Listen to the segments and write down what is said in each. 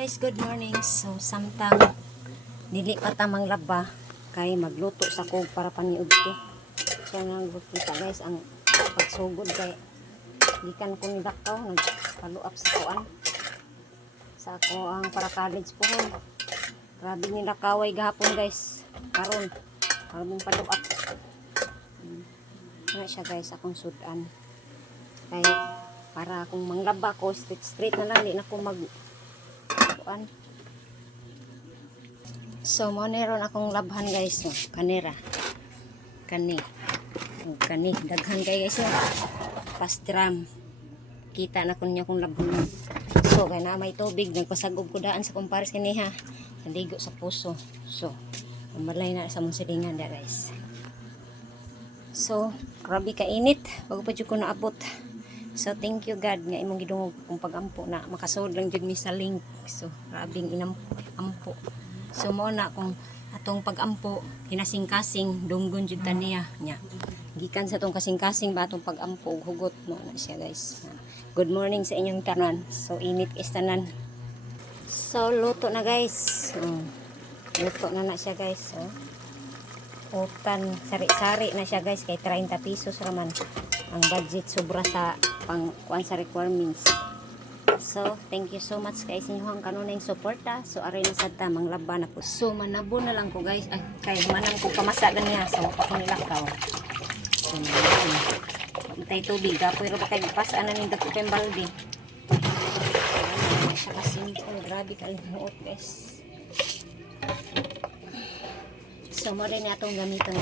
Guys, good morning. So, samtang dili pa tamang laba kay magluto sa kog para paniud ko. So, nang kita guys ang pagsugod kay gikan ko ni Dakaw nagfollow up sa kuan sa ako ang para college po. Grabe ni Dakaway gahapon guys. Karon mong follow up. Ano siya guys akong sudan. Kay para akong manglaba ko straight na lang di na ko mag kuan. So mo neron akong labhan guys no? Kanira kani daghan kay guys no? Pastram kita na kun niya kung labhan. So kay na may tubig nagpasagop ko daan sa kumpares kaniha naligo sa puso. So malay na sa mong silingan da guys. So grabe ka init bago pa jud ko naabot. So thank you God nga imong gidungog kung pagampo na makasud lang jud mi sa link. So grabing ampo. So mo na kung atong pagampo kinasing-kasing dunggon jud taniya nya. Gikan sa tong kasing-kasing ba atong pagampo ug hugot mo na siya guys. Good morning sa inyong tanan. So init is tanan. So luto na guys. Luto na siya guys. Utan sari-sari na siya guys kay 30 pesos raman ang budget sobra sa pang kuan sa requirements. So thank you so much guys inyong kanunay suporta. So aray na sad ta manglaban ako. So manabo na lang ko guys ay kay manang ko pamasa ganiya so ako nilakaw. So tay tubig gapoy ra ba kay pasaan na ning dako kay balde. Siya kasi grabe ka limuot guys. So mo rin atong gamiton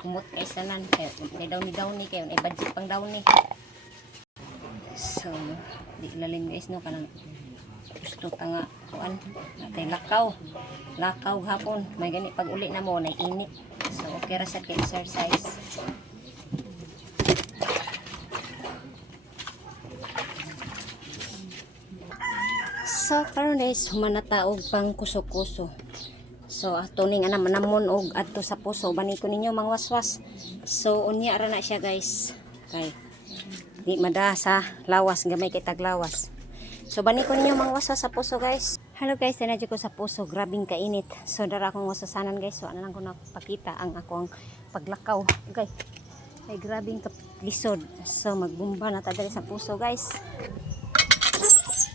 kumot kay sanan kay daw ni kay ay budget pang daw ni. So di lalim guys no kanang gusto ta nga kuan natay lakaw hapon may gani pag uli na mo nay init. So okay ra sad kay exercise. So karon guys humanata og pang kuso-kuso. So ato ning anamon og adto sa puso bani ko ninyo mga waswas. So unya ra na siya guys. Kay di mada sa lawas gamay kay taglawas. So bani ko ninyo mga waswas sa puso guys. Hello guys, tanadyo ko sa puso, grabing kainit. So dara akong wasasanan guys. So ano lang ko napakita ang akong paglakaw. Okay. Ay grabing lisod. So magbumba na ta diri sa puso guys.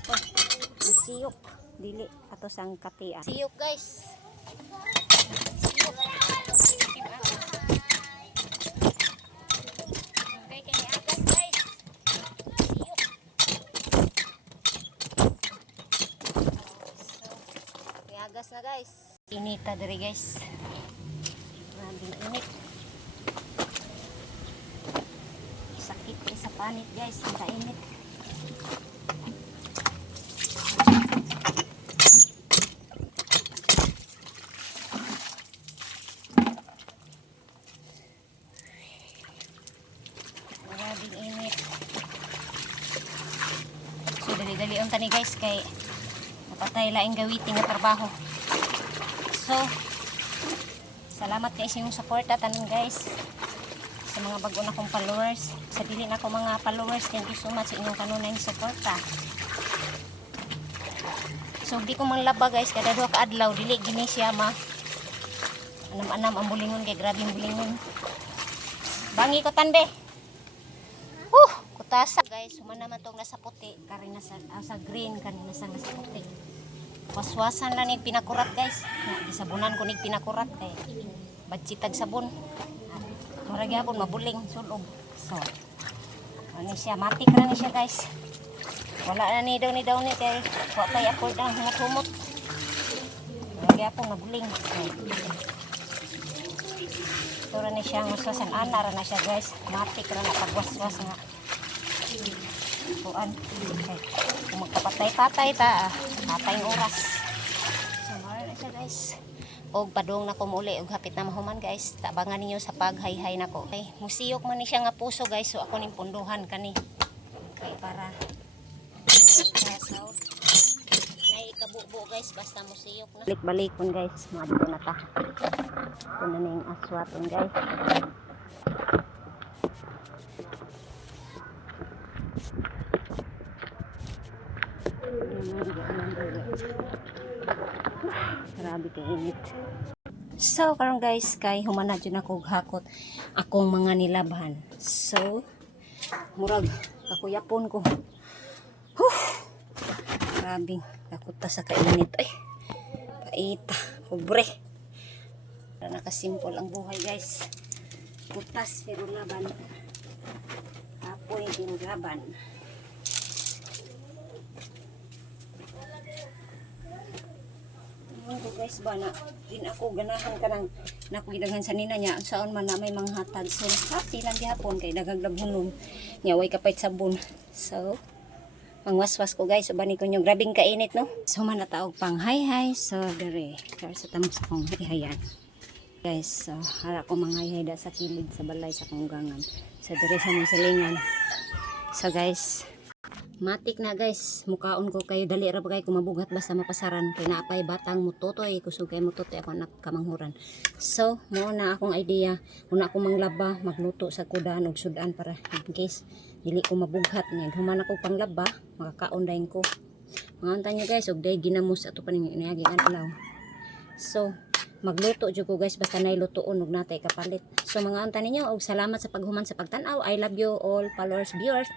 Oh, siyok dili ato sang katian. Siyok guys. Agas na guys. Inita diri guys. Grabing init. Sakit sa panit guys, ang kainit. Grabing init. So dali-dali ang tani guys kay napatay laing gawiting nga trabaho. So, salamat guys yung support tanan guys sa mga bago na kong followers. Sa dili na ko mga followers, thank you so much sa inyong kanunay suporta. So, di ko manglaba guys, kada duha ka adlaw dili gini siya anam-anam ang bulingon kay grabing bulingon. Bangi ko tanbe. Kutasa guys, humana man tong nasa puti, kari nasa green, kari nasa puti. Waswasan na ning pinakurat guys. Gisabunan ko ning pinakurat kay budgetag sabon. Mura gyapon mabuling sulob. So ani siya matik na ni siya guys. Wala na ni daw ni kay wa pay afford ang humot-humot. Mura gyapon mabuling. So ra ni siya waswasan ana ra na siya guys. Matik ra na pagwaswas nga. Kuan okay. Kung magkapatay-patay ta patay oras. So mara na siya guys. Og padong na ko muli og hapit na mahuman guys. Tabangan ninyo sa paghayhay nako. Okay, musiyok man ni siya nga puso guys. So ako ning punduhan kani. Okay, para nay kabubo guys basta musiyok na. Balik-balikon guys. Madto na ta. Ito na ning aswaton guys. Grabe kay init. So karon guys kay humana jud ako hakot akong mga nilabhan. So murag kakuyapon ko. Huh! Grabe kakuta sa kainit. Ay, paita, pobre. Nakasimple ang buhay guys. Kutas pero laban. Apoy din laban. Ko guys ba na din ako ganahan ka ng nakuidaghan sa nina niya saon man na may mga hatag so happy lang gihapon kay daghang labhunon nya way kapait sabon so mangwaswas ko guys ubani ko nyo grabing kainit no so man nataog pang hi so dere kar sa tamos akong hihayan guys so hara ko mga hihayda sa kilid sa balay sa kunggangan so dere sa mga silingan so guys matik na guys, mukaon ko kayo dali ra ba kay kumabugat basta mapasaran kay naapay batang mutotoy kusog kay mutotoy ako anak kamanghuran. So, mo na akong idea, una akong manglaba, magluto sa kudan og sudan para in case dili ko mabughat niya. Human ako panglaba, makakaon dayon ko. Mga nyo guys, og day ginamos ato pa ninyo inagi adlaw. So, magluto jud ko guys basta nay lutoon og natay kapalit. So mga anta ninyo og salamat sa paghuman sa pagtan-aw. I love you all followers, viewers.